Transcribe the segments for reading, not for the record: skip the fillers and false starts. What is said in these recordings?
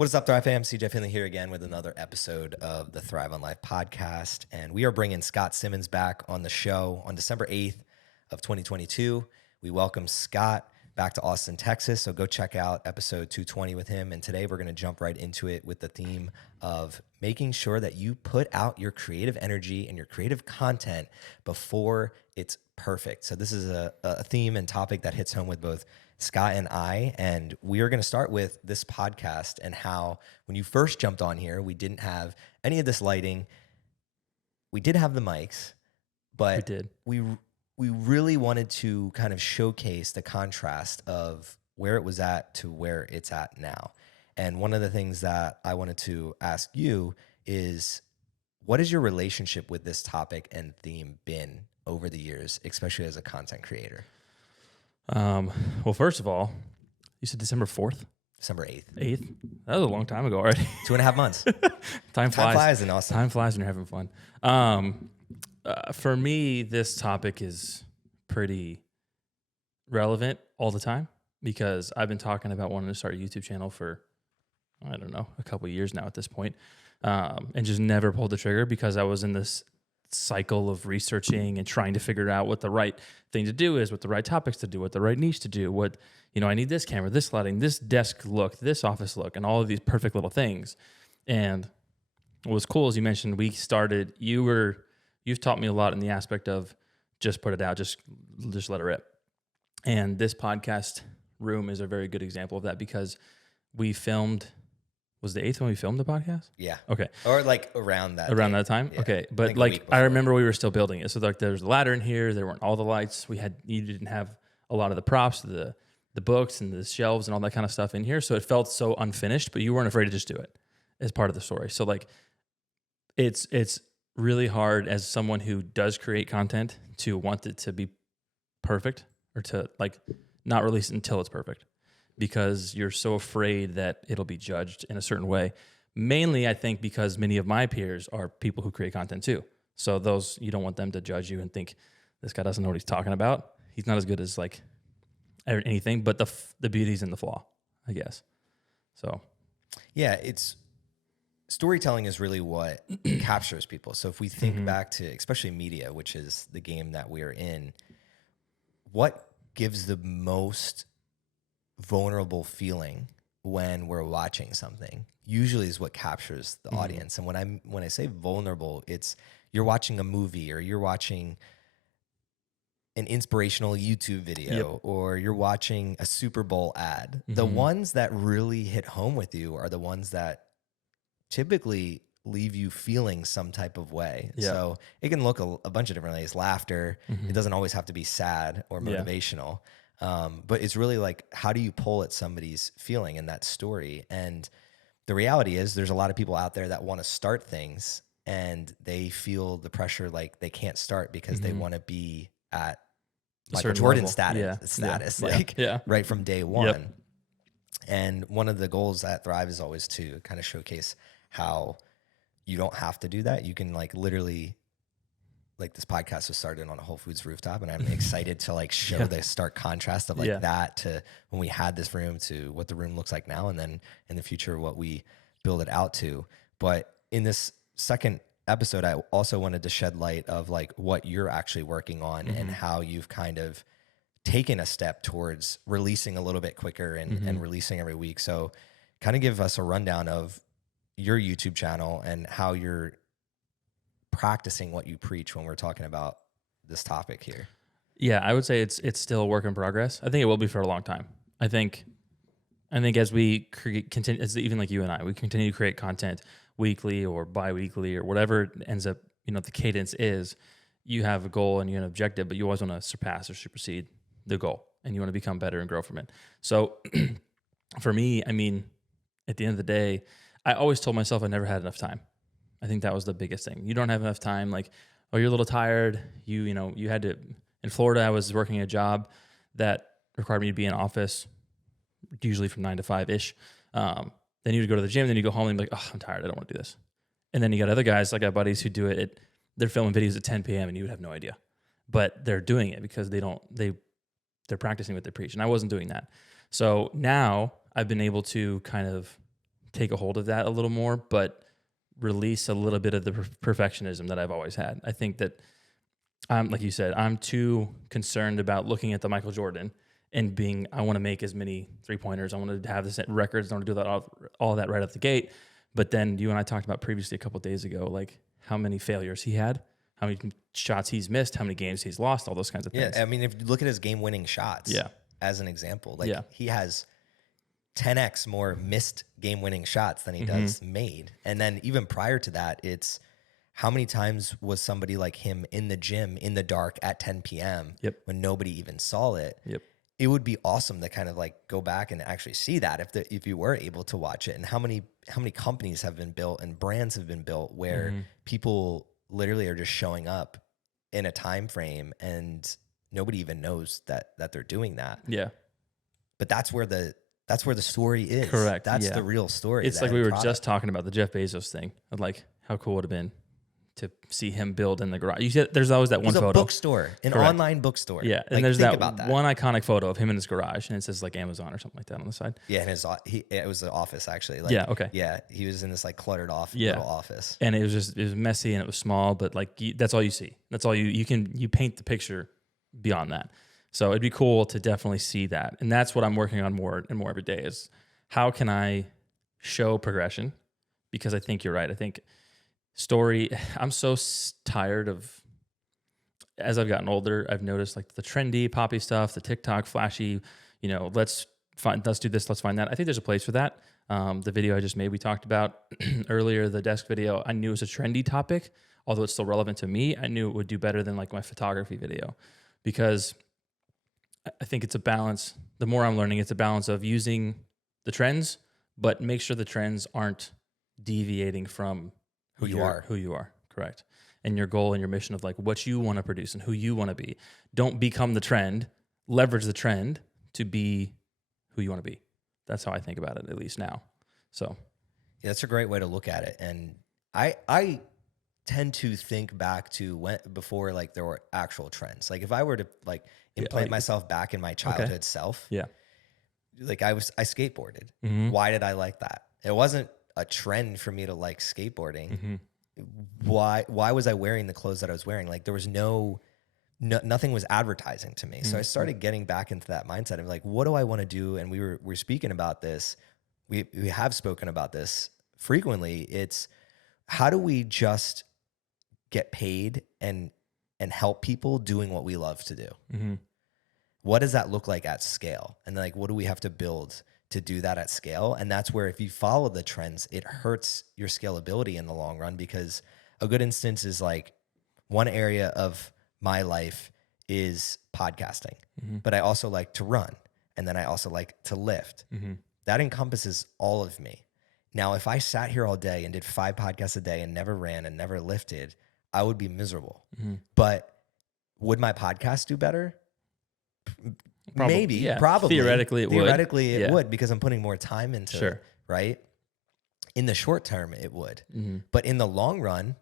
What is up, Thrive fam? CJ Finley here again with another episode of the Thrive on Life podcast. And we are bringing Scott Simmons back on the show on December 8th of 2022. We welcome Scott back to Austin, Texas. So go check out episode 220 with him. And today we're going to jump right into it with the theme of making sure that you put out your creative energy and your creative content before it's perfect. So this is a theme and topic that hits home with both Scott and I, and we are going to start with this podcast and how when you first jumped on here, we didn't have any of this lighting. We did have the mics, but we really wanted to kind of showcase the contrast of where it was at to where it's at now. And one of the things that I wanted to ask you is, what has your relationship with this topic and theme been over the years, especially as a content creator? Well, first of all, you said December 4th? December 8th. 8th? That was a long time ago already. 2.5 months. Time flies in Austin. Time flies when you're having fun. For me, this topic is pretty relevant all the time because I've been talking about wanting to start a YouTube channel for, I don't know, a couple of years now at this point, and just never pulled the trigger because I was in this cycle of researching and trying to figure out what the right thing to do is, what the right topics to do, what the right niche to do, what, I need this camera, this lighting, this desk look, this office look, and all of these perfect little things. And what was cool is you mentioned we started, you've taught me a lot in the aspect of just put it out, just let it rip. And this podcast room is a very good example of that because we filmed. Was the 8th when we filmed the podcast? Yeah. Okay. Or like around that time? Yeah. Okay. But I remember we were still building it. So like there's a ladder in here. There weren't all the lights. You didn't have a lot of the props, the books and the shelves and all that kind of stuff in here. So it felt so unfinished, but you weren't afraid to just do it as part of the story. So like it's really hard as someone who does create content to want it to be perfect or to like not release it until it's perfect, because you're so afraid that it'll be judged in a certain way. Mainly, I think, because many of my peers are people who create content too. So those, you don't want them to judge you and think, this guy doesn't know what he's talking about. He's not as good as like anything, but the beauty's in the flaw, I guess. So. Yeah, storytelling is really what captures people. So if we think back to, especially media, which is the game that we're in, what gives the most vulnerable feeling when we're watching something usually is what captures the audience. And when I say vulnerable, it's you're watching a movie or you're watching an inspirational YouTube video or you're watching a Super Bowl ad. The ones that really hit home with you are the ones that typically leave you feeling some type of way. So it can look a bunch of different ways. Laughter, it doesn't always have to be sad or motivational. But it's really like, how do you pull at somebody's feeling in that story? And the reality is there's a lot of people out there that want to start things and they feel the pressure like they can't start because they want to be at Michael Jordan status, right from day one. And one of the goals at Thrive is always to kind of showcase how you don't have to do that. You can like literally, like this podcast was started on a Whole Foods rooftop, and I'm excited to like show the stark contrast of like that to when we had this room to what the room looks like now, and then in the future what we build it out to. But in this second episode, I also wanted to shed light of like what you're actually working on and how you've kind of taken a step towards releasing a little bit quicker and releasing every week. So kind of give us a rundown of your YouTube channel and how you're practicing what you preach when we're talking about this topic here. Yeah, I would say it's still a work in progress. I think it will be for a long time. I think as we continue, as even like you and I, we continue to create content weekly or bi-weekly or whatever it ends up, the cadence is, you have a goal and you have an objective, but you always want to surpass or supersede the goal and you want to become better and grow from it. So for me, I mean, at the end of the day, I always told myself I never had enough time. I think that was the biggest thing. You don't have enough time. Like, oh, you're a little tired. You had to, in Florida, I was working a job that required me to be in office, usually from 9 to 5-ish. Then you would go to the gym, then you go home and be like, oh, I'm tired. I don't want to do this. And then you got other guys, like I got buddies who do it. They're filming videos at 10 p.m. and you would have no idea. But they're doing it because they're practicing what they preach. And I wasn't doing that. So now I've been able to kind of take a hold of that a little more, but release a little bit of the perfectionism that I've always had. I think that like you said, I'm too concerned about looking at the Michael Jordan and I want to make as many 3-pointers. I want to have the records. I want to do that all of that right off the gate. But then you and I talked about previously a couple of days ago, like how many failures he had, how many shots he's missed, how many games he's lost, all those kinds of things. Yeah, I mean, if you look at his game-winning shots, as an example, like he has 10x more missed game-winning shots than he does made. And then even prior to that, it's how many times was somebody like him in the gym in the dark at 10 p.m. when nobody even saw it? It would be awesome to kind of like go back and actually see that if you were able to watch it, and how many companies have been built and brands have been built where people literally are just showing up in a time frame and nobody even knows that they're doing that. Yeah. But that's where the story is. Correct. That's the real story. It's like we were just talking about the Jeff Bezos thing of like how cool it would have been to see him build in the garage. You said there's always that one photo. A bookstore, an online bookstore. Yeah, and there's that one iconic photo of him in his garage, and it says like Amazon or something like that on the side. Yeah, and it was the office actually. Like, yeah, okay. Yeah, he was in this like cluttered off little office, and it was messy and it was small, but like that's all you see. That's all you paint the picture beyond that. So it'd be cool to definitely see that, and that's what I'm working on more and more every day. Is how can I show progression? Because I think you're right. I think I'm so tired of, as I've gotten older, I've noticed like the trendy poppy stuff, the TikTok flashy, let's do this, let's find that. I think there's a place for that. The video I just made, we talked about earlier, the desk video, I knew it was a trendy topic, although it's still relevant to me. I knew it would do better than like my photography video, because I think it's a balance. The more I'm learning, it's a balance of using the trends, but make sure the trends aren't deviating from who you are, correct. And your goal and your mission of like what you want to produce and who you want to be. Don't become the trend, leverage the trend to be who you want to be. That's how I think about it, at least now. So yeah, that's a great way to look at it. And I tend to think back to before like there were actual trends. Like if I were to like implant myself back in my childhood self, like I skateboarded. Why did I like that? It wasn't a trend for me to like skateboarding. Why was I wearing the clothes that I was wearing? Like there was nothing was advertising to me. So I started getting back into that mindset of like, what do I want to do? And we're speaking about this. We have spoken about this frequently. It's how do we just get paid and help people doing what we love to do? What does that look like at scale? And like, what do we have to build to do that at scale? And that's where if you follow the trends, it hurts your scalability in the long run, because a good instance is like one area of my life is podcasting, but I also like to run. And then I also like to lift. That encompasses all of me. Now, if I sat here all day and did 5 podcasts a day and never ran and never lifted, I would be miserable. But would my podcast do better? Maybe, probably. Theoretically, it would, because I'm putting more time into it, right? In the short term, it would. But in the long run,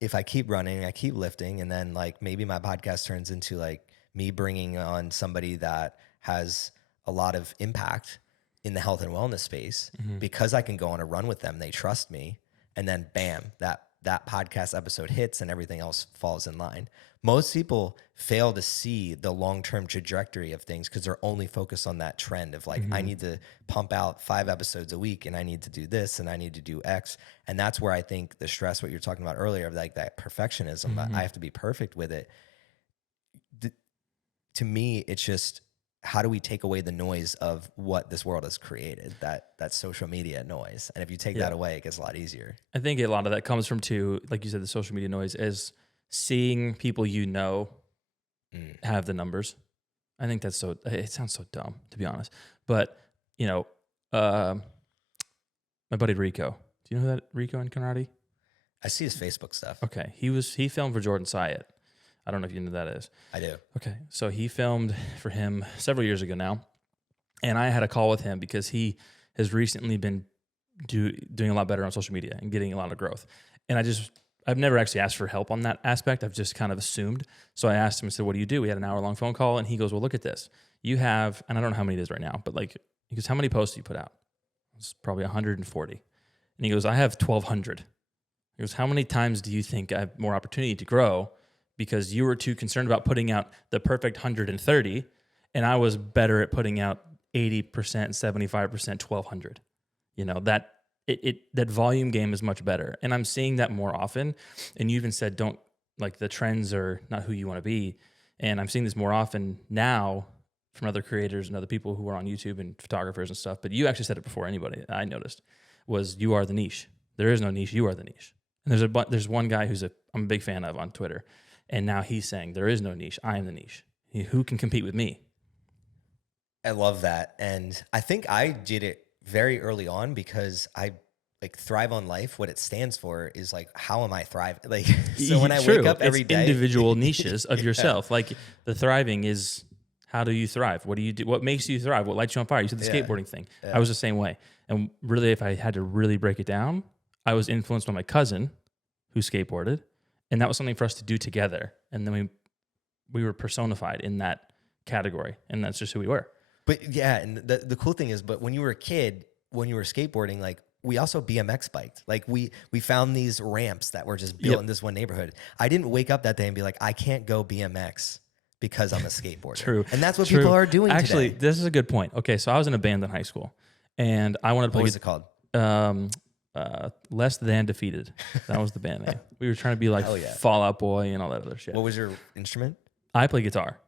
if I keep running, I keep lifting, and then like maybe my podcast turns into like me bringing on somebody that has a lot of impact in the health and wellness space, because I can go on a run with them, they trust me, and then bam, that podcast episode hits and everything else falls in line. Most people fail to see the long-term trajectory of things because they're only focused on that trend of like, I need to pump out 5 episodes a week and I need to do this and I need to do X. And that's where I think the stress, what you're talking about earlier, of like that perfectionism, I have to be perfect with it. To me, it's just, how do we take away the noise of what this world has created, that social media noise? And if you take that away, it gets a lot easier. I think a lot of that comes from too, like you said, the social media noise is seeing people have the numbers. I think it sounds so dumb, to be honest. But, my buddy Rico. Do you know who that Rico and Conradi? I see his Facebook stuff. Okay. He filmed for Jordan Syatt. I don't know if you know who that is. I do. Okay. So he filmed for him several years ago now. And I had a call with him because he has recently been doing a lot better on social media and getting a lot of growth. And I've never actually asked for help on that aspect. I've just kind of assumed. So I asked him, I said, what do you do? We had an hour-long phone call, and he goes, well, look at this. You have, and I don't know how many it is right now, but like, he goes, how many posts do you put out? It's probably 140. And he goes, I have 1,200. He goes, how many times do you think I have more opportunity to grow because you were too concerned about putting out the perfect 130 and I was better at putting out 80%, 75%, 1,200. You know, that volume game is much better. And I'm seeing that more often. And you even said, don't, like, the trends are not who you want to be. And I'm seeing this more often now from other creators and other people who are on YouTube and photographers and stuff. But you actually said it before anybody, I noticed, was you are the niche. There is no niche. You are the niche. And there's one guy I'm a big fan of on Twitter. And now he's saying there is no niche. I am the niche. Who can compete with me? I love that. And I think I did it very early on because I like thrive on life. What it stands for is like, how am I thriving? Like, so when I wake up every day, individual niches of yourself. Like the thriving is, how do you thrive? What do you do? What makes you thrive? What lights you on fire? You said the skateboarding thing. I was the same way. And really, if I had to really break it down, I was influenced by my cousin who skateboarded, and that was something for us to do together. And then we were personified in that category, and that's just who we were. But yeah, and the cool thing is, but when you were a kid, when you were skateboarding, like we also BMX biked. Like we found these ramps that were just built in this one neighborhood. I didn't wake up that day and be like, I can't go BMX because I'm a skateboarder. True. And that's what people are doing Actually, today. this is a good point. Okay, so I was in a band in high school, and I wanted to play. What was it called? Less Than Defeated. That was the band name. We were trying to be like Fall Out Boy and all that other shit. What was your instrument? I play guitar.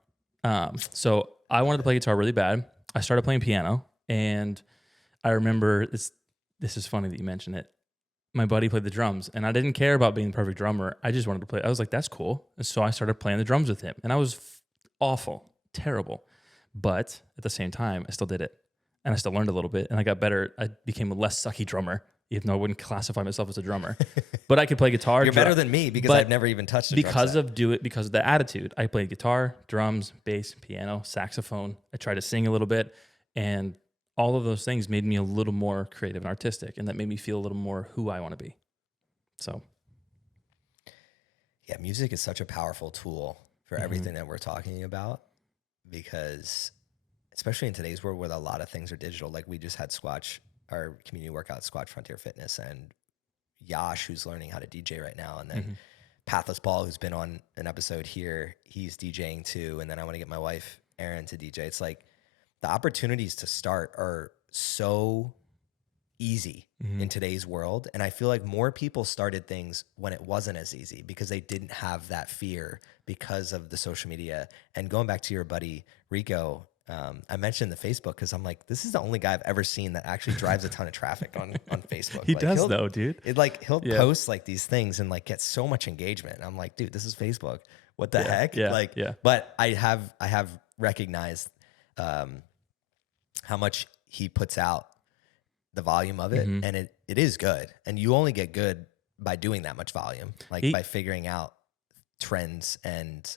So I wanted to play guitar really bad. I started playing piano, and I remember this is funny that you mention it. My buddy played the drums, and I didn't care about being the perfect drummer. I just wanted to play. I was like, that's cool. And so I started playing the drums with him, and I was awful, terrible. But at the same time, I still did it, and I still learned a little bit, and I got better. I became a less sucky drummer, even though I wouldn't classify myself as a drummer. But I could play guitar. You're better than me because I've never even touched a drum set. Because of the attitude. I played guitar, drums, bass, piano, saxophone. I tried to sing a little bit, and all of those things made me a little more creative and artistic, and that made me feel a little more who I want to be. So, yeah, music is such a powerful tool for everything that we're talking about, because especially in today's world where a lot of things are digital, like we just had Squatch, our community workout, Squatch Frontier Fitness, and Yash, who's learning how to DJ right now, and then Pathless Paul, who's been on an episode here, he's DJing too, and then I want to get my wife, Erin, to DJ. It's like the opportunities to start are so easy in today's world, and I feel like more people started things when it wasn't as easy because they didn't have that fear because of the social media. And going back to your buddy Rico, I mentioned the Facebook because I'm like, this is the only guy I've ever seen that actually drives a ton of traffic on Facebook. He like, does though, dude. He'll post like these things and like get so much engagement. I'm like, dude, this is Facebook. What the heck? But I have recognized how much he puts out, the volume of it, and it is good. And you only get good by doing that much volume, like by figuring out trends and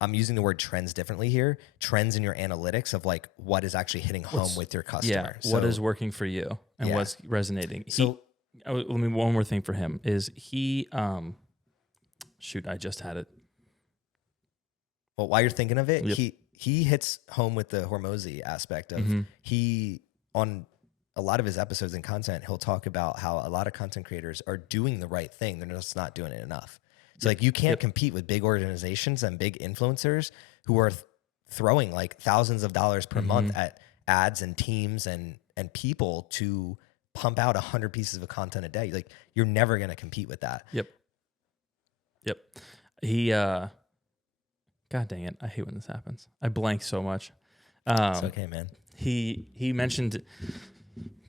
I'm using the word trends differently here. Trends in your analytics of like what is actually hitting home with your customer. Yeah, what is working for you and what's resonating. So let me one more thing for him is he. Shoot, I just had it. Well, while you're thinking of it, he hits home with the Hormozy aspect of he on a lot of his episodes and content. He'll talk about how a lot of content creators are doing the right thing. They're just not doing it enough. So like you can't compete with big organizations and big influencers who are throwing like thousands of dollars per month at ads and teams and people to pump out 100 pieces of content a day. Like you're never going to compete with that. Yep. He, God dang it. I hate when this happens. I blank so much. It's okay, man. He mentioned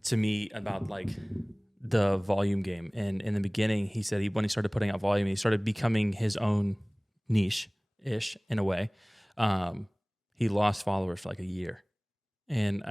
to me about like the volume game, and in the beginning he said when he started putting out volume, he started becoming his own niche-ish in a way. He lost followers for like a year, and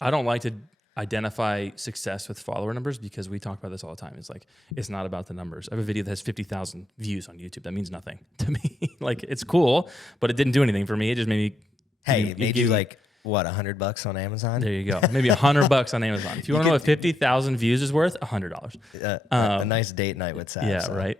I don't like to identify success with follower numbers because we talk about this all the time. It's like it's not about the numbers. I have a video that has 50,000 views on YouTube. That means nothing to me. Like it's cool, but it didn't do anything for me. It just made me. Hey, it made you like what, $100 on Amazon? There you go. Maybe $100 on Amazon. If you want to know what 50,000 views is worth, $100. A nice date night with Sam. Yeah, so. right.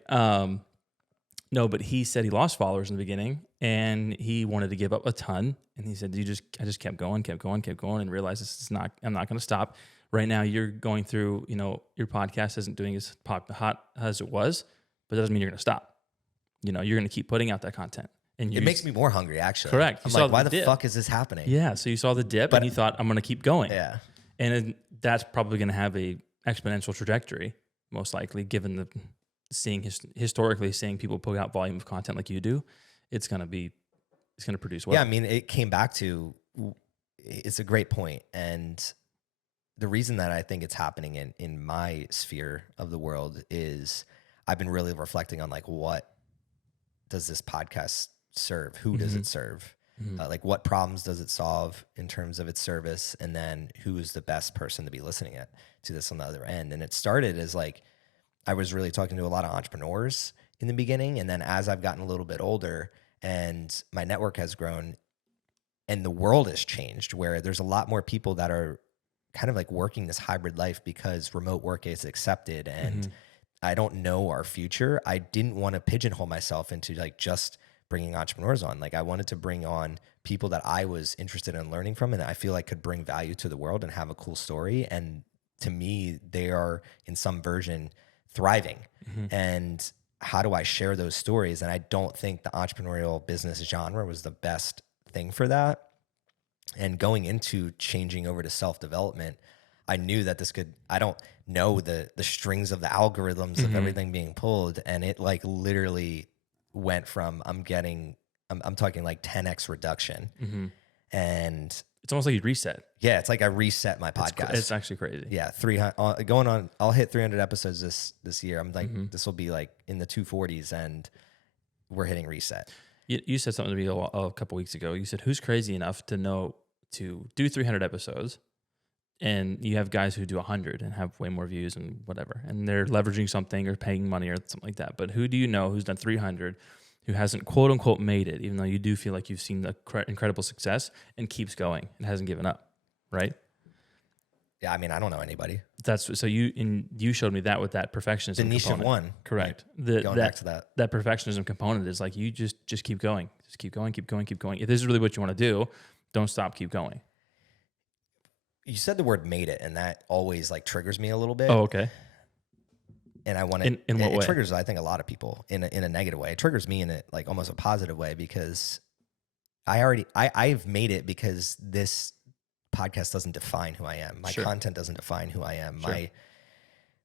No, but he said he lost followers in the beginning, and he wanted to give up a ton. And he said, I just kept going, and realized I'm not going to stop. Right now you're going through, your podcast isn't doing as hot as it was, but it doesn't mean you're going to stop. You're going to keep putting out that content. And It makes me more hungry, actually. Correct. I'm like, why the fuck is this happening? Yeah. So you saw the dip and you thought, I'm going to keep going. Yeah. And that's probably going to have a exponential trajectory, most likely, given the historically seeing people put out volume of content like you do. It's going to produce well. Yeah. I mean, it came back to, it's a great point. And the reason that I think it's happening in my sphere of the world is I've been really reflecting on like, what does this podcast serve? Who does it serve? Like what problems does it solve in terms of its service? And then who is the best person to be listening to this on the other end? And it started as like, I was really talking to a lot of entrepreneurs in the beginning. And then as I've gotten a little bit older and my network has grown and the world has changed, where there's a lot more people that are kind of like working this hybrid life because remote work is accepted and I don't know our future. I didn't want to pigeonhole myself into like just bringing entrepreneurs on. Like I wanted to bring on people that I was interested in learning from and I feel like could bring value to the world and have a cool story. And to me, they are in some version thriving. And how do I share those stories? And I don't think the entrepreneurial business genre was the best thing for that. And going into changing over to self-development, I knew that I don't know the strings of the algorithms of everything being pulled. And it like literally went from, I'm talking like 10x reduction. And it's almost like you reset. Yeah. It's like I reset my podcast. It's actually crazy. Yeah. 300 going on. I'll hit 300 episodes this year. I'm like, this will be like in the 240s and we're hitting reset. You said something to me a couple weeks ago. You said, who's crazy enough to know to do 300 episodes? And you have guys who do 100 and have way more views and whatever. And they're leveraging something or paying money or something like that. But who do you know who's done 300, who hasn't quote unquote made it, even though you do feel like you've seen the incredible success and keeps going and hasn't given up, right? Yeah, I mean, I don't know anybody. So you showed me that with that perfectionism. The niche component. of one. Correct. Going back to that perfectionism component is like you just keep going. Just keep going. If this is really what you want to do, don't stop, keep going. You said the word made it, and that always like triggers me a little bit. Oh, okay. And I want to, in what way? It triggers, I think, a lot of people in a negative way. It triggers me in a, like almost a positive way because I've made it because this podcast doesn't define who I am. My content doesn't define who I am.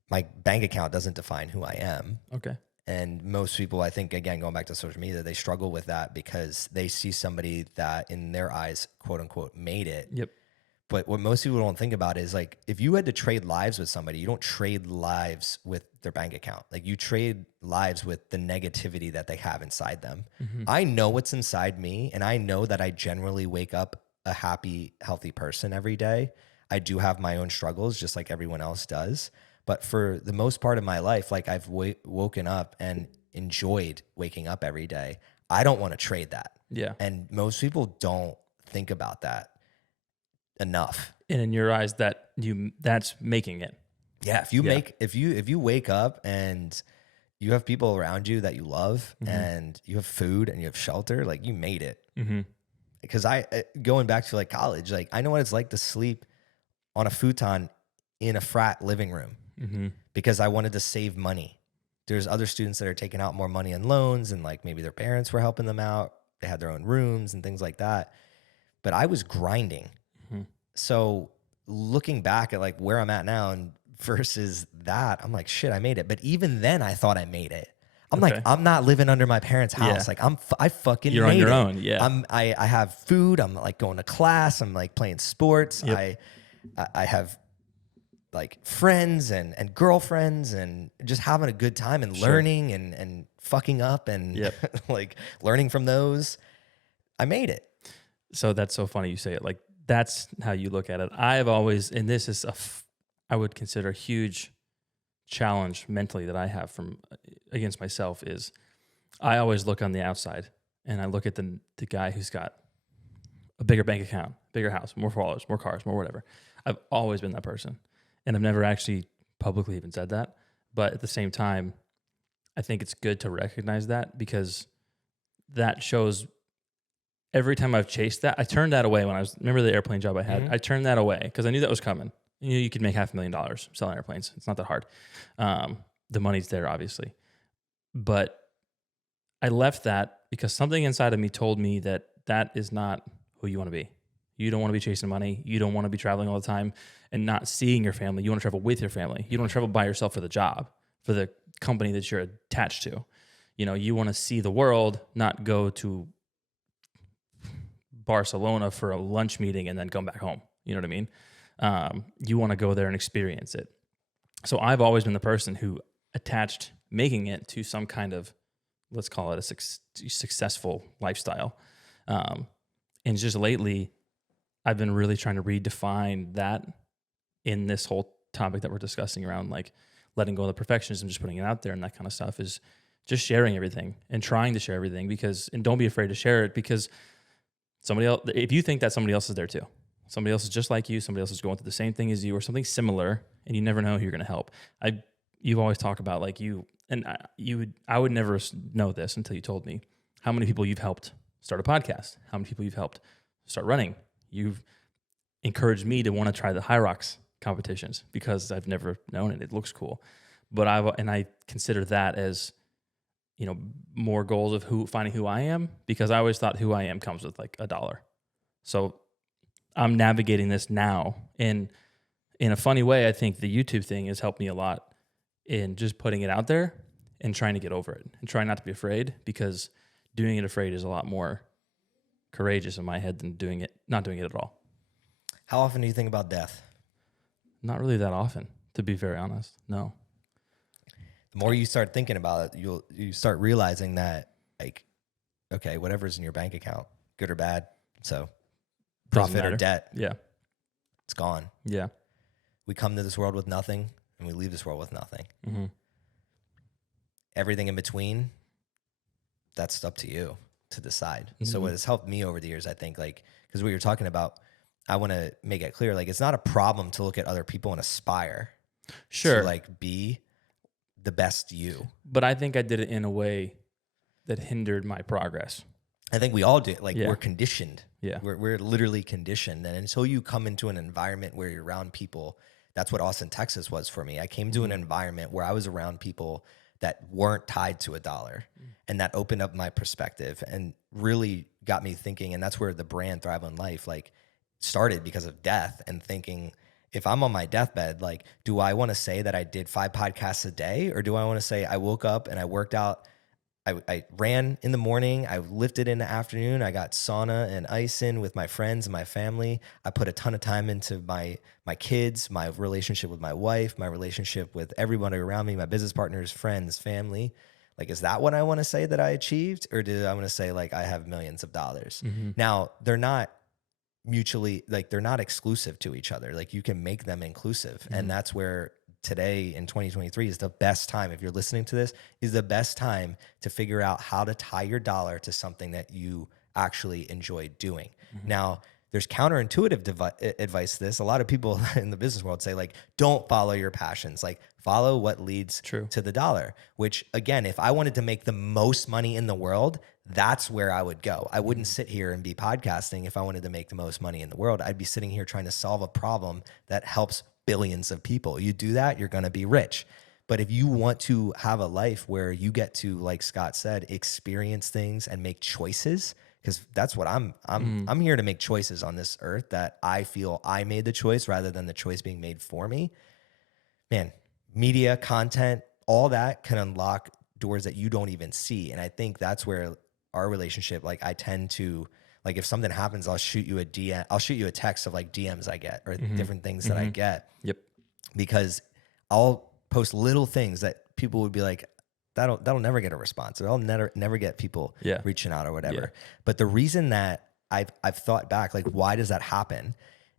My bank account doesn't define who I am. Okay. And most people, I think, again, going back to social media, they struggle with that because they see somebody that in their eyes, quote unquote, made it. Yep. But what most people don't think about is like, if you had to trade lives with somebody, you don't trade lives with their bank account. Like you trade lives with the negativity that they have inside them. I know what's inside me, and I know that I generally wake up a happy, healthy person every day. I do have my own struggles, just like everyone else does. But for the most part of my life, like I've woken up and enjoyed waking up every day. I don't want to trade that. Yeah. And most people don't think about that enough. And in your eyes, that's making it. Yeah. If you wake up and you have people around you that you love and you have food and you have shelter, like you made it. Because going back to like college, like I know what it's like to sleep on a futon in a frat living room because I wanted to save money. There's other students that are taking out more money in loans and like maybe their parents were helping them out. They had their own rooms and things like that. But I was grinding. So looking back at like where I'm at now and versus that, I'm like, shit, I made it. But even then I thought I made it. I'm like, I'm not living under my parents' house. Like I fucking You're made on your it. own. Yeah. I have food. I'm like going to class. I'm like playing sports. Yep. I have like friends and girlfriends and just having a good time and learning and fucking up and like learning from those. I made it. So that's so funny you say it. Like that's how you look at it. I've always, and this is I would consider a huge challenge mentally that I have against myself is I always look on the outside and I look at the guy who's got a bigger bank account, bigger house, more followers, more cars, more whatever. I've always been that person. And I've never actually publicly even said that. But at the same time, I think it's good to recognize that because that shows every time I've chased that, I turned that away when remember the airplane job I had? I turned that away because I knew that was coming. You could make $500,000 selling airplanes. It's not that hard. The money's there, obviously. But I left that because something inside of me told me that that is not who you want to be. You don't want to be chasing money. You don't want to be traveling all the time and not seeing your family. You want to travel with your family. You don't want to travel by yourself for the job, for the company that you're attached to. You want to see the world, not go to Barcelona for a lunch meeting and then come back home. You know what I mean? You want to go there and experience it. So I've always been the person who attached making it to some kind of, let's call it a successful lifestyle. And just lately, I've been really trying to redefine that in this whole topic that we're discussing around like letting go of the perfectionism, just putting it out there and that kind of stuff, is just sharing everything and trying to share everything, and don't be afraid to share it, because somebody else, if you think that, somebody else is there too. Somebody else is just like you. Somebody else is going through the same thing as you or something similar, and you never know who you're going to help. You've always talked about like I would never know this until you told me how many people you've helped start a podcast, how many people you've helped start running. You've encouraged me to want to try the High Rocks competitions because I've never known it. It looks cool. But I consider that as, more goals of finding who I am, because I always thought who I am comes with like $1. So I'm navigating this now. And in a funny way, I think the YouTube thing has helped me a lot in just putting it out there and trying to get over it and trying not to be afraid, because doing it afraid is a lot more courageous in my head than not doing it at all. How often do you think about death? Not really that often, to be very honest. No. The more you start thinking about it, you start realizing that, like, okay, whatever's in your bank account, good or bad, so profit or debt, yeah, it's gone. Yeah. We come to this world with nothing, and we leave this world with nothing. Mm-hmm. Everything in between, that's up to you to decide. Mm-hmm. So what has helped me over the years, I think, like, because what you're talking about, I want to make it clear, like, it's not a problem to look at other people and aspire. Sure. To, like, be the best you. But I think I did it in a way that hindered my progress. I think we all do. Like, Yeah. we're conditioned. Yeah. We're literally conditioned. And until you come into an environment where you're around people, that's what Austin, Texas was for me. I came to an environment where I was around people that weren't tied to $1. And that opened up my perspective and really got me thinking. And that's where the brand Thrive on Life, like, started, because of death, and thinking, if I'm on my deathbed, like, do I want to say that I did 5 podcasts a day? Or do I want to say I woke up and I worked out, I ran in the morning, I lifted in the afternoon, I got sauna and ice in with my friends and my family. I put a ton of time into my kids, my relationship with my wife, my relationship with everybody around me, my business partners, friends, family. Like, is that what I want to say that I achieved? Or do I want to say, like, I have millions of dollars? Mm-hmm. Now, they're not mutually, like, they're not exclusive to each other. Like, you can make them inclusive. And that's where today in 2023 is the best time. If you're listening to this, is the best time to figure out how to tie your dollar to something that you actually enjoy doing. Now, there's counterintuitive advice to this. A lot of people in the business world say, like, don't follow your passions, like, follow what leads to the dollar, which, again, if I wanted to make the most money in the world, that's where I would go. I wouldn't sit here and be podcasting if I wanted to make the most money in the world. I'd be sitting here trying to solve a problem that helps billions of people. You do that, you're going to be rich. But if you want to have a life where you get to, like Scott said, experience things and make choices, because that's what I'm here to make choices on this earth that I feel I made the choice rather than the choice being made for me. Man, media, content, all that can unlock doors that you don't even see. And I think that's where our relationship, like, I tend to, like, if something happens, I'll shoot you a DM, I'll shoot you a text of, like, DMs I get or different things that I get. Yep. Because I'll post little things that people would be like, that'll never get a response, or I'll never get people reaching out or whatever. Yeah. But the reason that I've thought back, like, why does that happen?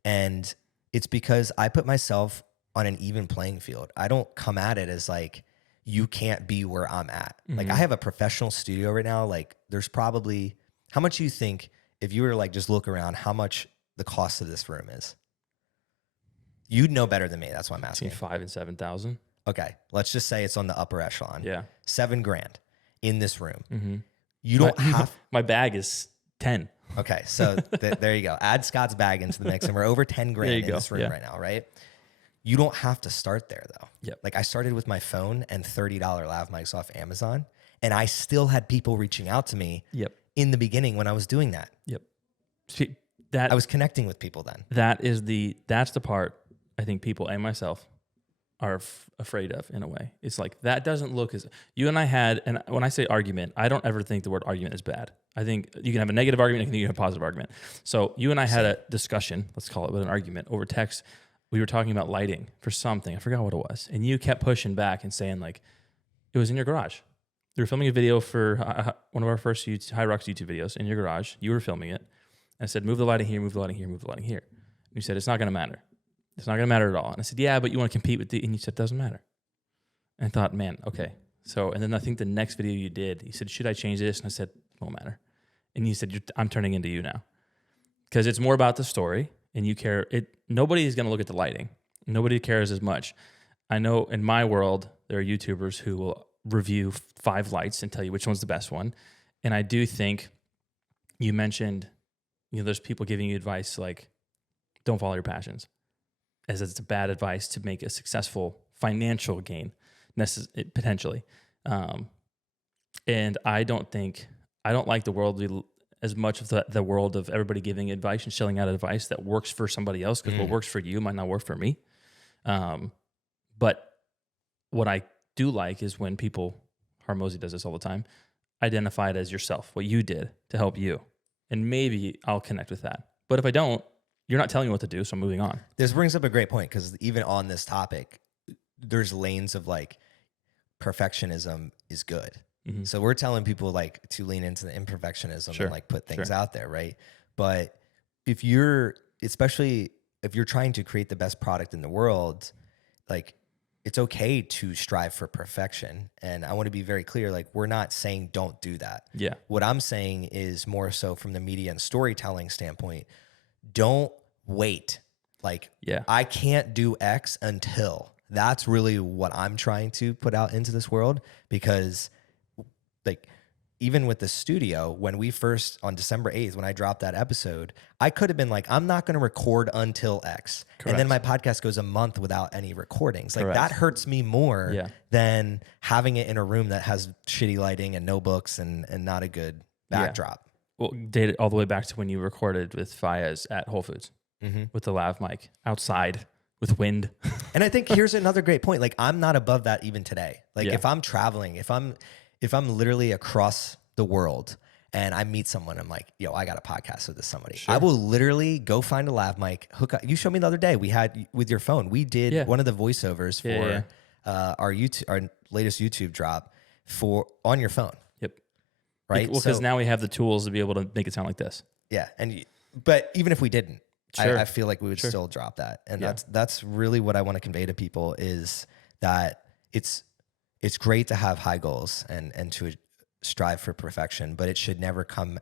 And it's because I put myself on an even playing field. I don't come at it as like, you can't be where I'm at. Like, I have a professional studio right now. Like, there's probably, how much you think, if you were to, like, just look around, how much the cost of this room is? You'd know better than me. That's why I'm asking. Between 5,000 and 7,000. Okay. Let's just say it's on the upper echelon. Yeah. $7,000 in this room. You don't have. My bag is 10. Okay. So there you go. Add Scott's bag into the mix, and we're over $10,000 in this room right now, right? You don't have to start there though. Yep. Like I started with my phone and $30 lav mics off Amazon, and I still had people reaching out to me Yep. in the beginning when I was doing that. Yep. See, that I was connecting with people then. that's the part I think people and myself are afraid of in a way. It's like that doesn't look as you and I had, and when I say argument, I don't ever think the word argument is bad. I think you can have a negative argument, and you can have a positive argument. So you and I had a discussion, let's call it, with an argument over text. We were talking about lighting for something. I forgot what it was, and you kept pushing back and saying like it was in your garage. You were filming a video for one of our first High Rocks YouTube videos in your garage. You were filming it. I said, move the lighting here, move the lighting here, move the lighting here. And you said, it's not going to matter. It's not going to matter at all. And I said, yeah, but you want to compete with the, and you said, it doesn't matter. And I thought, man, okay. So, and then I think the next video you did, you said, should I change this? And I said, it won't matter. And you said, I'm turning into you now. Because it's more about the story and you care. Nobody is going to look at the lighting. Nobody cares as much. I know in my world, there are YouTubers who will review 5 lights and tell you which one's the best one. And I do think you mentioned, there's people giving you advice like, don't follow your passions, as it's bad advice to make a successful financial gain, potentially. And I don't like the world as much of the world of everybody giving advice and shelling out advice that works for somebody else, because what works for you might not work for me. But what I do like is when people, Harmozy does this all the time, identify it as yourself, what you did to help you. And maybe I'll connect with that. But if I don't, you're not telling me what to do, so I'm moving on. This brings up a great point, because even on this topic, there's lanes of like perfectionism is good. Mm-hmm. So we're telling people like to lean into the imperfectionism and like put things out there, right? But especially if you're trying to create the best product in the world, like it's okay to strive for perfection. And I want to be very clear, like we're not saying don't do that. Yeah. What I'm saying is more so from the media and storytelling standpoint, don't wait. Like, I can't do X until. That's really what I'm trying to put out into this world, because like even with the studio, when we first, on December 8th, when I dropped that episode, I could have been like, I'm not going to record until X. Correct. And then my podcast goes a month without any recordings. Like that hurts me more than having it in a room that has shitty lighting and no books and not a good backdrop. Well, date it all the way back to when you recorded with Fayez at Whole Foods with the lav mic outside with wind. And I think here's another great point. Like I'm not above that even today. Like if I'm traveling, if I'm literally across the world and I meet someone, I'm like, yo, I got a podcast with somebody. Sure. I will literally go find a lav mic, hook up. You showed me the other day, we had with your phone, we did one of the voiceovers for our latest YouTube drop on your phone. Yep. Right. Well, because now we have the tools to be able to make it sound like this. Yeah. But even if we didn't, I feel like we would still drop that. And that's really what I want to convey to people, is that it's great to have high goals and to strive for perfection, but it should never come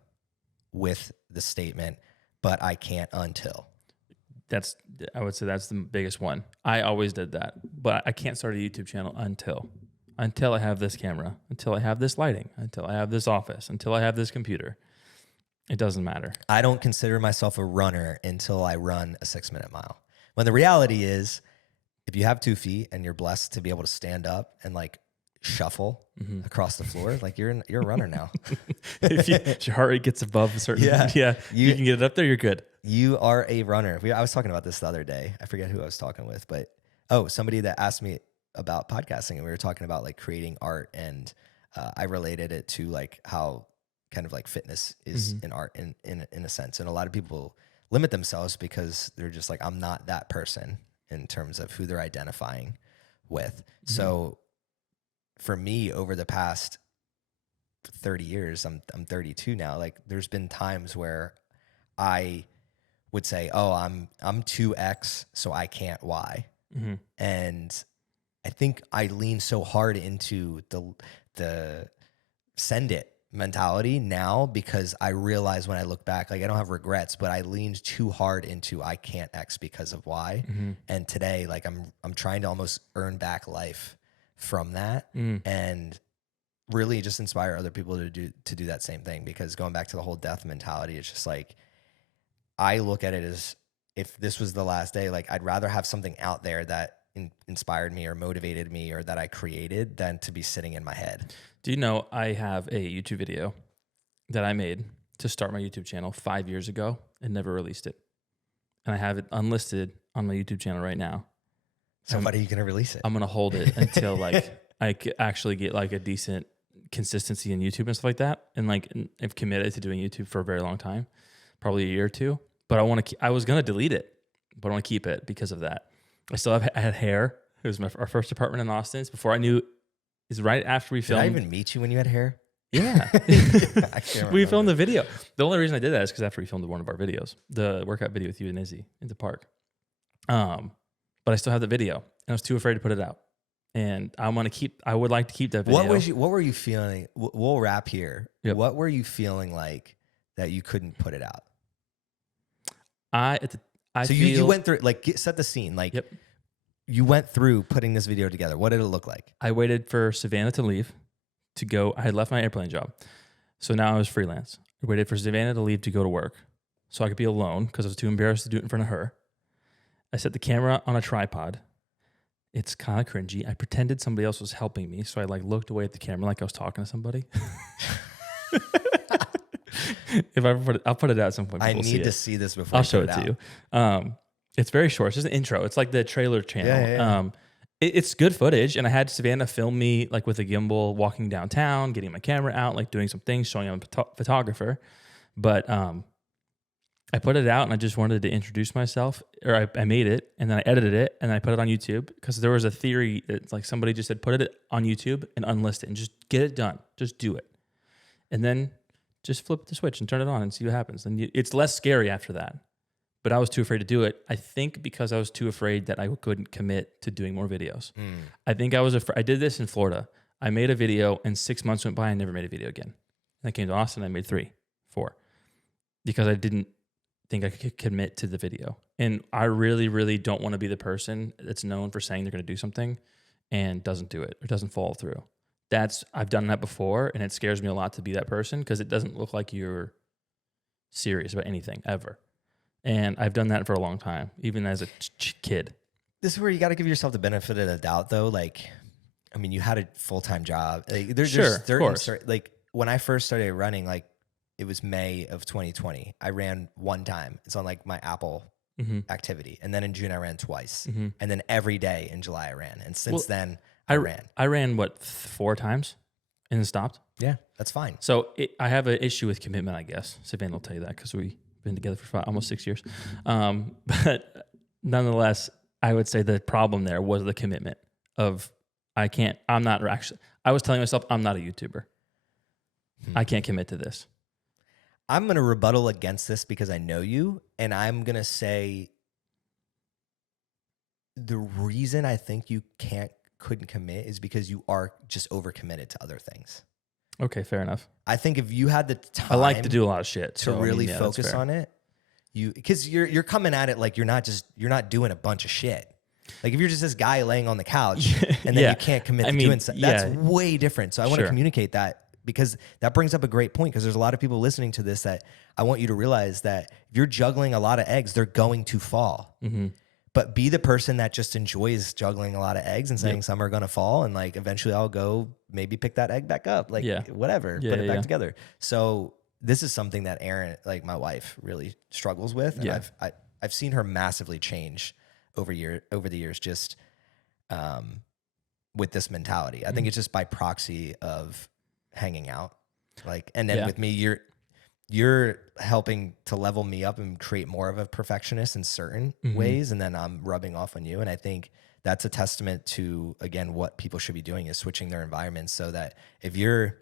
with the statement, but I can't until. I would say that's the biggest one. I always did that, but I can't start a YouTube channel until I have this camera, until I have this lighting, until I have this office, until I have this computer. It doesn't matter. I don't consider myself a runner until I run a 6-minute mile. When the reality is, if you have 2 feet and you're blessed to be able to stand up and like shuffle across the floor, like you're a runner now. if your heart rate gets above a certain, you can get it up there, you're good. You are a runner. I was talking about this the other day. I forget who I was talking with, but somebody that asked me about podcasting, and we were talking about like creating art, and I related it to like how kind of like fitness is in art in a sense. And a lot of people limit themselves because they're just like, I'm not that person in terms of who they're identifying with. So for me, over the past 30 years, I'm 32 now. Like there's been times where I would say, oh, I'm 2X, so I can't Y. And I think I lean so hard into the send it mentality now, because I realize when I look back, like I don't have regrets, but I leaned too hard into I can't X because of Y. And today, like I'm trying to almost earn back life from that and really just inspire other people to do that same thing. Because going back to the whole death mentality, it's just like, I look at it as if this was the last day, like I'd rather have something out there that inspired me or motivated me or that I created than to be sitting in my head. Do you know I have a YouTube video that I made to start my YouTube channel 5 years ago and never released it? And I have it unlisted on my YouTube channel right now. So when are you going to release it? I'm going to hold it until like I actually get like a decent consistency in YouTube and stuff like that. And like I've committed to doing YouTube for a very long time, probably a year or two. But I was going to delete it, but I want to keep it because of that. I had hair. It was our first apartment in Austin. It's before I knew. It's right after we filmed. Did I even meet you when you had hair? Yeah. I can't We filmed the video. The only reason I did that is because after we filmed one of our videos, the workout video with you and Izzy in the park. But I still have the video, and I was too afraid to put it out. And I would like to keep that video. What were you feeling? We'll wrap here. Yep. What were you feeling like that you couldn't put it out? You went through, like, set the scene. Like, yep. You went through putting this video together. What did it look like? I waited for Savannah to leave to go. I had left my airplane job. So now I was freelance. I waited for Savannah to leave to go to work so I could be alone because I was too embarrassed to do it in front of her. I set the camera on a tripod. It's kind of cringy. I pretended somebody else was helping me. So I like looked away at the camera like I was talking to somebody. If I ever I'll put it out at some point. I need to see this before I'll show it to you. It's very short. It's just an intro. It's like the trailer channel. Yeah. It's good footage. And I had Savannah film me like with a gimbal walking downtown, getting my camera out, like doing some things, showing I'm a photographer. But I put it out and I just wanted to introduce myself, or I made it and then I edited it and I put it on YouTube because there was a theory that like somebody just said, put it on YouTube and unlist it and just get it done. Just do it. And then just flip the switch and turn it on and see what happens. And it's less scary after that. But I was too afraid to do it. I think because I was too afraid that I couldn't commit to doing more videos. I think I was afraid. I did this in Florida. I made a video and 6 months went by and never made a video again. And I came to Austin, I made 3, 4. Because I didn't think I could commit to the video. And I really, really don't want to be the person that's known for saying they're going to do something and doesn't do it or doesn't follow through. I've done that before and it scares me a lot to be that person because it doesn't look like you're serious about anything ever. And I've done that for a long time, even as a kid. This is where you got to give yourself the benefit of the doubt, though. Like, I mean, you had a full-time job. Like, there's like when I first started running, like it was May of 2020. I ran one time. It's on like my Apple activity. And then in June, I ran twice. And then every day in July, I ran. And since then, I ran. I ran, 4 times and then stopped? Yeah, that's fine. So I have an issue with commitment, I guess. Savannah will tell you that because we've been together for almost 6 years. But nonetheless, I would say the problem there was the commitment of I was telling myself I'm not a YouTuber. I can't commit to this. I'm going to rebuttal against this because I know you, and I'm going to say the reason I think you couldn't commit is because you are just overcommitted to other things. Okay, fair enough. I think if you had the time, I like to do a lot of shit to really focus on it, because you're coming at it like you're not doing a bunch of shit. Like if you're just this guy laying on the couch and then you can't commit to doing something, that's way different. So I want to communicate that because that brings up a great point because there's a lot of people listening to this that I want you to realize that if you're juggling a lot of eggs, they're going to fall. But be the person that just enjoys juggling a lot of eggs and saying some are going to fall. And like, eventually I'll go maybe pick that egg back up, like whatever, put it back together. So this is something that Erin, like my wife, really struggles with. And I've seen her massively change over the years, just with this mentality. I think it's just by proxy of hanging out. Like, and then with me, you're helping to level me up and create more of a perfectionist in certain ways. And then I'm rubbing off on you. And I think that's a testament to, again, what people should be doing is switching their environments so that if you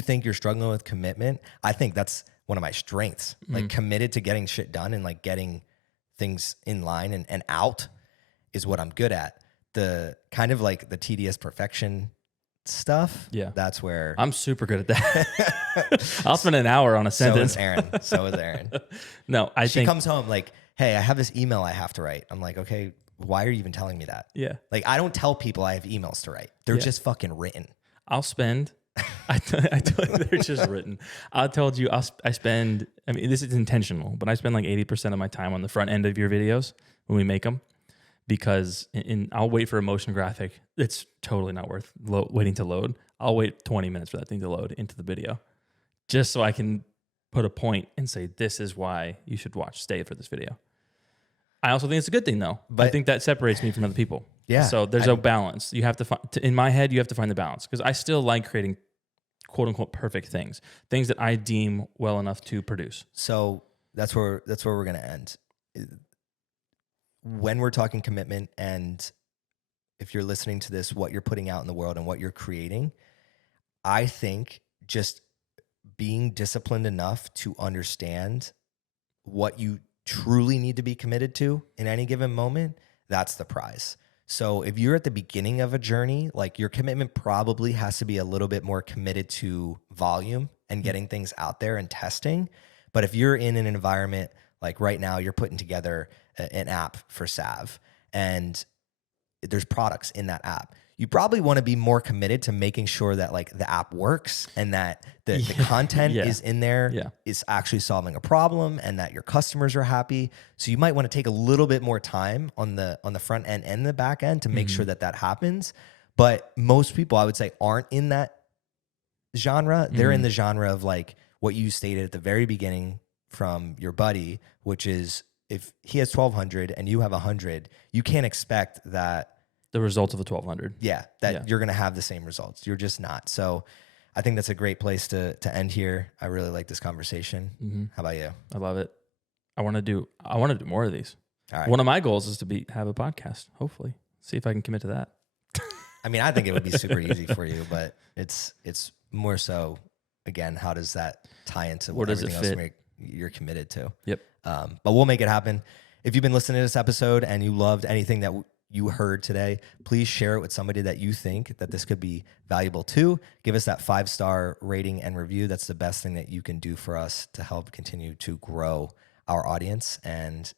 think you're struggling with commitment, I think that's one of my strengths, like committed to getting shit done and like getting things in line and out is what I'm good at. The kind of like the tedious perfection stuff. Yeah. That's where I'm super good at that. I'll spend an hour on a sentence. So is Erin. No, she comes home like, hey, I have this email I have to write. I'm like, okay, why are you even telling me that? Yeah. Like, I don't tell people I have emails to write. They're just fucking written. I'll spend I they're just written. I told you I spend. I mean, this is intentional, but I spend like 80% of my time on the front end of your videos when we make them, because I'll wait for a motion graphic. It's totally not worth waiting to load. I'll wait 20 minutes for that thing to load into the video, just so I can put a point and say, this is why you should stay for this video. I also think it's a good thing, though. I think that separates me from other people. Yeah. So there's a balance. You have to find, in my head, you have to find the balance, because I still like creating quote unquote perfect things that I deem well enough to produce. So that's where we're going to end. When we're talking commitment, and if you're listening to this, what you're putting out in the world and what you're creating, I think just being disciplined enough to understand what you truly need to be committed to in any given moment, that's the prize. So if you're at the beginning of a journey, like, your commitment probably has to be a little bit more committed to volume and getting things out there and testing. But if you're in an environment like right now, you're putting together an app for Sav, and there's products in that app, you probably want to be more committed to making sure that, like, the app works and that the content is in there, is actually solving a problem, and that your customers are happy. So you might want to take a little bit more time on the front end and the back end to make sure that happens. But most people, I would say, aren't in that genre. They're in the genre of, like, what you stated at the very beginning from your buddy, which is, if he has 1,200 and you have 100, you can't expect that the results of a 1,200. You're going to have the same results. You're just not. So I think that's a great place to end here. I really like this conversation. How about you? I love it. I want to do more of these. All right. One of my goals is to have a podcast, hopefully. See if I can commit to that. I mean, I think it would be super easy for you, but it's more so, again, how does that tie into what everything else you're committed to? Yep. But we'll make it happen. If you've been listening to this episode and you loved anything that you heard today, please share it with somebody that you think that this could be valuable to. Give us that 5-star rating and review. That's the best thing that you can do for us to help continue to grow our audience and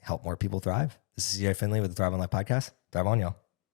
help more people thrive. This is CJ Finley with the Thrive on Life podcast. Thrive on, y'all.